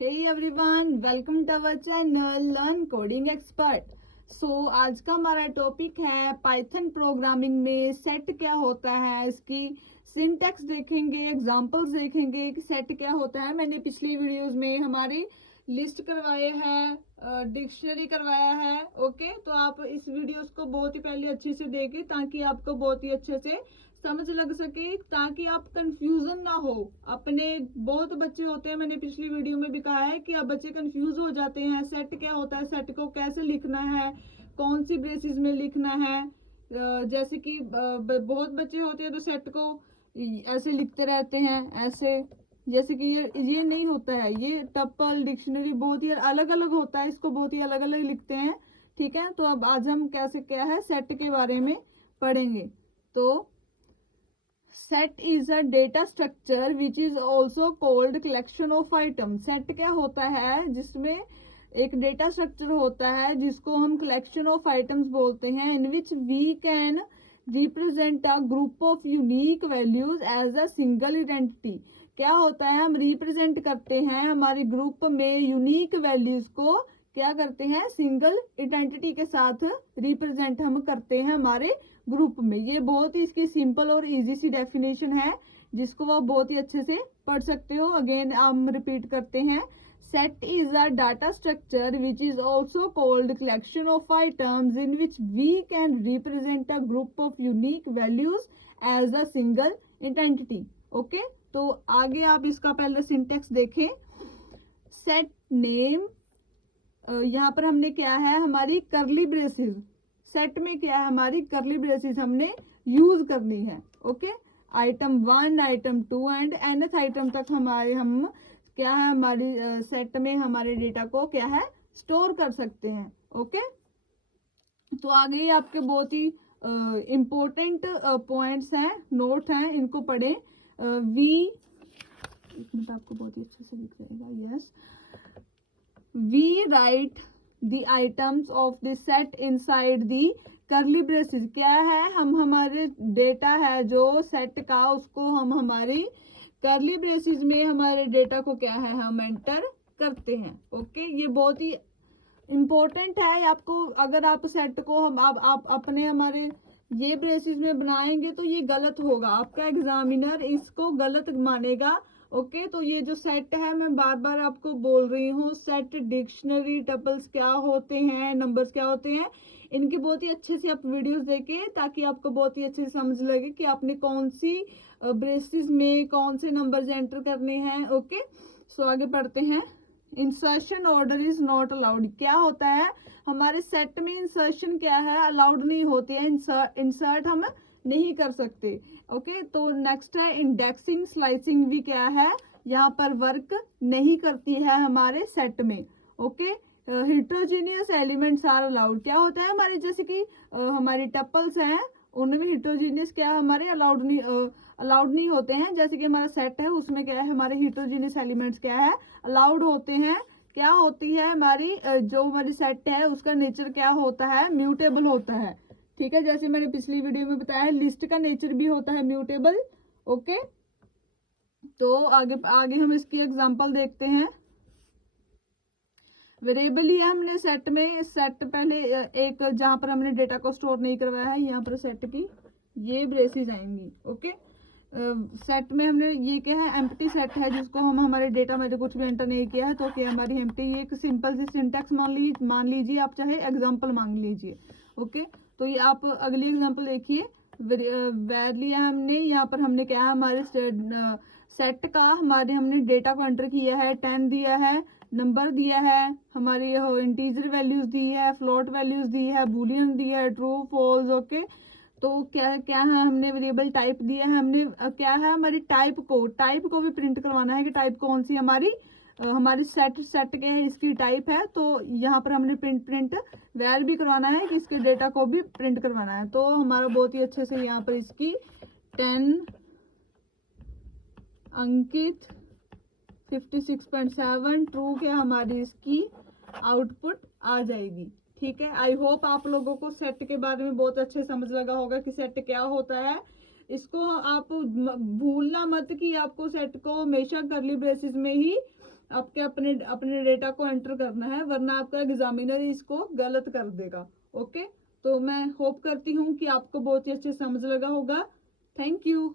Hey everyone, welcome to our channel Learn Coding Expert. आज का हमारा टॉपिक है पाइथन प्रोग्रामिंग में सेट क्या होता है, इसकी सिंटैक्स देखेंगे, एग्जांपल्स देखेंगे कि सेट क्या होता है। मैंने पिछली वीडियोस में हमारी लिस्ट करवाए हैं, डिक्शनरी करवाया है। ओके, तो आप इस वीडियोस को बहुत ही पहले अच्छे से देखें ताकि आपको बहुत ही अच्छे से समझ लग सके, ताकि आप कंफ्यूजन ना हो। अपने बहुत बच्चे होते हैं, मैंने पिछली वीडियो में भी कहा है कि अब बच्चे कंफ्यूज हो जाते हैं, सेट क्या होता है, सेट को कैसे लिखना है, कौन सी ब्रेसिस में लिखना है। जैसे कि बहुत बच्चे होते हैं तो सेट को ऐसे लिखते रहते हैं, ऐसे जैसे कि ये नहीं होता है। ये टपल डिक्शनरी बहुत ही अलग अलग होता है, इसको बहुत ही अलग अलग लिखते हैं। ठीक है, तो अब आज हम कैसे क्या है सेट के बारे में पढ़ेंगे। तो set is a data structure which is also called collection of item. Set क्या होता है, जिसमें एक डेटा स्ट्रक्चर होता है जिसको हम कलेक्शन ऑफ आइटम्स बोलते हैं, in which we can represent a group of unique values as a single identity. क्या होता है, हम रिप्रेजेंट करते हैं हमारे ग्रुप में यूनिक वैल्यूज को, क्या करते हैं सिंगल आइडेंटिटी के साथ रिप्रेजेंट हम करते हैं हमारे ग्रुप में। ये बहुत ही इसकी सिंपल और इजी सी डेफिनेशन है जिसको आप बहुत ही अच्छे से पढ़ सकते हो। अगेन हम रिपीट करते हैं, set is a data structure which is also called collection of items in which we can represent a group of unique values as a single identity. Okay, तो आगे आप इसका पहले सिंटेक्स देखें। सेट नेम, यहाँ पर हमने क्या है हमारी करली ब्रेसेस, सेट में क्या है हमारी करली ब्रेसेस हमने यूज करनी है। Okay, item 1 item 2 and nth item तक हमारे हम क्या है हमारी सेट में हमारे डेटा को क्या है स्टोर कर सकते हैं। ओके, तो आगे आपके बहुत ही इम्पोर्टेंट पॉइंट्स हैं, नोट हैं, इनको पढ़ें। वी एक मिनट, आपको बहुत ही अच्छे से दिख जाएगा। Yes, we write the items of the set inside the curly braces। क्या है, हम हमारे डेटा है जो सेट का, उसको हम हमारी करली ब्रेसेस में हमारे डेटा को क्या है हम एंटर करते हैं। ओके, ये बहुत ही इम्पोर्टेंट है आपको। अगर आप सेट को हम आप अपने हमारे ये ब्रेसेस में बनाएंगे तो ये गलत होगा, आपका एग्जामिनर इसको गलत मानेगा। ओके, तो ये जो सेट है, मैं बार बार आपको बोल रही हूँ, सेट डिक्शनरी टपल्स क्या होते हैं, नंबर्स क्या होते हैं, इनकी बहुत ही अच्छे से आप वीडियोस देखें ताकि आपको बहुत ही अच्छे से समझ लगे कि आपने कौन सी ब्रेसेस में कौन से नंबर्स एंटर करने हैं। ओके, सो आगे पढ़ते हैं। Insertion order is not allowed. क्या होता है हमारे सेट में इंसर्शन क्या है अलाउड नहीं होती है, इंसर्ट हम नहीं कर सकते। ओके, तो नेक्स्ट है इंडेक्सिंग स्लाइसिंग भी क्या है यहाँ पर वर्क नहीं करती है हमारे सेट में। Okay, heterogeneous elements are allowed. क्या होता है हमारे जैसे कि हमारी टपल्स हैं उनमें हिट्रोजीनियस क्या हमारे अलाउड नहीं होते हैं। जैसे कि हमारा सेट है उसमें क्या है हमारे हिट्रोजीनियस एलिमेंट्स क्या है अलाउड होते हैं। क्या होती है हमारी जो हमारी सेट है उसका नेचर क्या होता है, म्यूटेबल होता है। ठीक है, जैसे मैंने पिछली वीडियो में बताया लिस्ट का नेचर भी होता है म्यूटेबल। ओके, तो आगे आगे हम इसकी एग्जांपल देखते हैं। वेरिएबल ही है हमने सेट में, सेट पहले एक जहां पर हमने डेटा को स्टोर नहीं करवाया है, यहाँ पर सेट की ये ब्रेसेस आएंगी। ओके, सेट में हमने ये क्या है एम्प्टी सेट है जिसको हम हमारे डेटा में कुछ भी एंटर नहीं किया है तो क्या हमारी एम्प्टी। ये एक सिंपल सी सिंटैक्स मान लीजिए, आप चाहे एग्जांपल मान लीजिए। ओके, तो ये आप अगली एग्जांपल देखिए। वेर लिया हमने, यहाँ पर हमने क्या है हमारे सेट का हमारे हमने डेटा को एंटर किया है, 10 दिया है, नंबर दिया है, हमारी इंटीजर वैल्यूज दी है, फ्लोट वैल्यूज दी है, बूलियन दी है, ट्रू फॉल्स। ओके, तो क्या क्या है हमने वेरिएबल टाइप दिया है, हमने क्या है हमारी टाइप को भी प्रिंट करवाना है कि टाइप कौन सी हमारी हमारी सेट के है इसकी टाइप है। तो यहाँ पर हमने प्रिंट वैर भी करवाना है कि इसके डेटा को भी प्रिंट करवाना है। तो हमारा बहुत ही अच्छे से यहाँ पर इसकी 10 अंकित 56.7 ट्रू क्या हमारी इसकी आउटपुट आ जाएगी। ठीक है, आई होप आप लोगों को सेट के बारे में बहुत अच्छे समझ लगा होगा कि सेट क्या होता है। इसको आप भूलना मत कि आपको सेट को हमेशा करली ब्रेसेस में ही आपके अपने अपने डेटा को एंटर करना है, वरना आपका एग्जामिनर इसको गलत कर देगा। ओके, तो मैं होप करती हूँ कि आपको बहुत ही अच्छे समझ लगा होगा। Thank you.